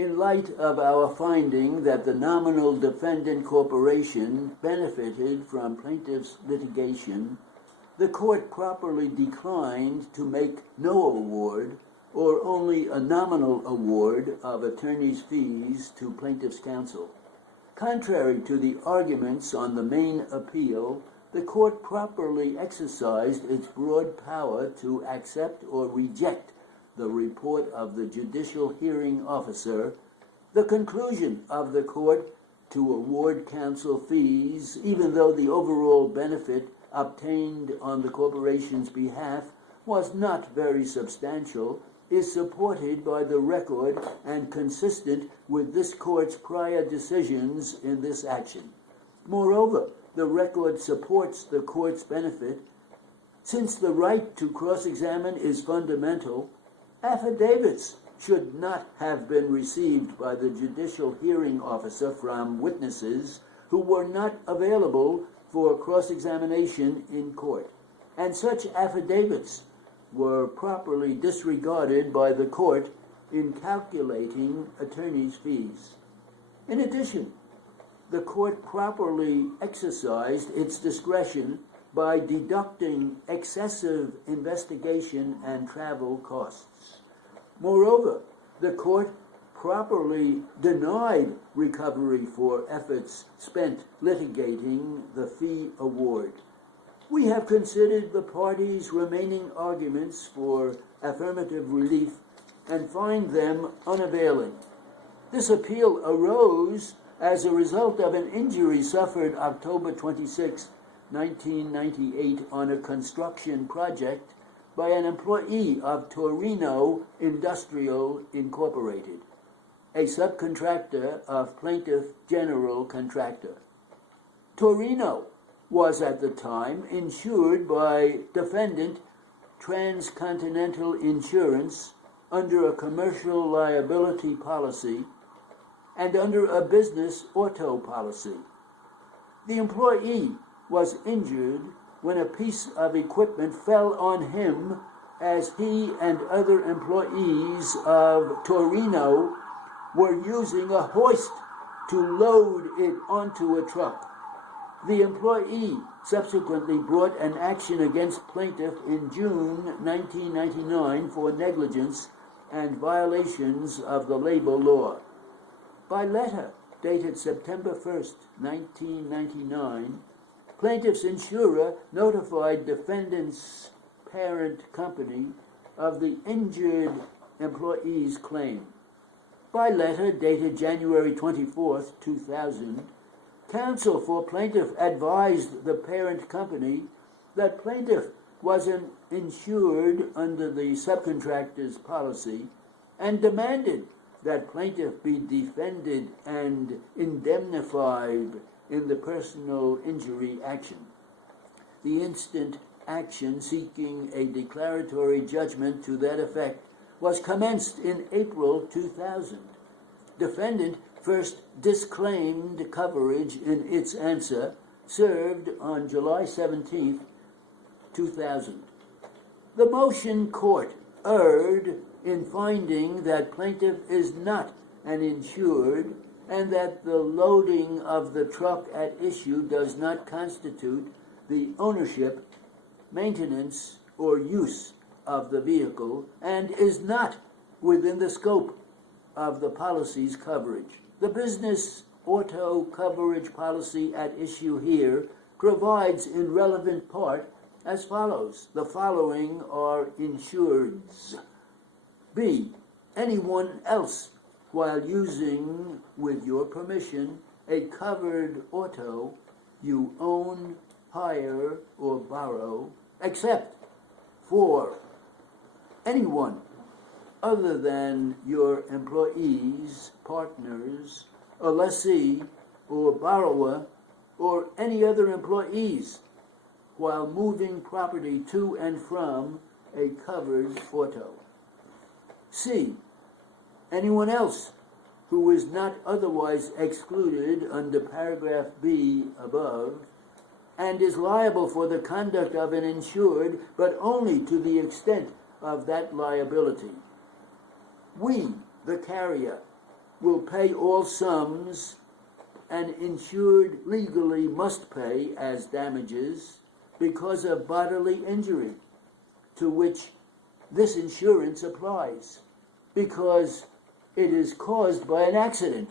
In light of our finding that the nominal defendant corporation benefited from plaintiff's litigation, the court properly declined to make no award or only a nominal award of attorney's fees to plaintiff's counsel. Contrary to the arguments on the main appeal, the court properly exercised its broad power to accept or reject the report of the judicial hearing officer, the conclusion of the court to award counsel fees, even though the overall benefit obtained on the corporation's behalf was not very substantial, is supported by the record and consistent with this court's prior decisions in this action. Moreover, the record supports the court's benefit. Since the right to cross-examine is fundamental, affidavits should not have been received by the judicial hearing officer from witnesses who were not available for cross-examination in court, and such affidavits were properly disregarded by the court in calculating attorney's fees. In addition, the court properly exercised its discretion by deducting excessive investigation and travel costs. Moreover, the court properly denied recovery for efforts spent litigating the fee award. We have considered the parties' remaining arguments for affirmative relief and find them unavailing. This appeal arose as a result of an injury suffered October 26, 1998 on a construction project by an employee of Torino Industrial Incorporated, a subcontractor of Plaintiff General Contractor. Torino was at the time insured by defendant Transcontinental Insurance under a commercial liability policy and under a business auto policy. The employee was injured when a piece of equipment fell on him as he and other employees of Torino were using a hoist to load it onto a truck. The employee subsequently brought an action against plaintiff in June 1999 for negligence and violations of the labor law. By letter dated September 1st, 1999, plaintiff's insurer notified defendant's parent company of the injured employee's claim. By letter dated January 24th, 2000, counsel for plaintiff advised the parent company that plaintiff wasn't insured under the subcontractor's policy and demanded that plaintiff be defended and indemnified in the personal injury action. The instant action seeking a declaratory judgment to that effect was commenced in April 2000. Defendant first disclaimed coverage in its answer, served on July 17, 2000. The motion court erred in finding that plaintiff is not an insured and that the loading of the truck at issue does not constitute the ownership, maintenance, or use of the vehicle and is not within the scope of the policy's coverage. The business auto coverage policy at issue here provides in relevant part as follows. The following are insureds. B, anyone else while using, with your permission, a covered auto you own, hire, or borrow, except for anyone other than your employees, partners, a lessee, or borrower, or any other employees while moving property to and from a covered auto. C, anyone else who is not otherwise excluded under paragraph B above and is liable for the conduct of an insured, but only to the extent of that liability. We, the carrier, will pay all sums an insured legally must pay as damages because of bodily injury to which this insurance applies, because it is caused by an accident.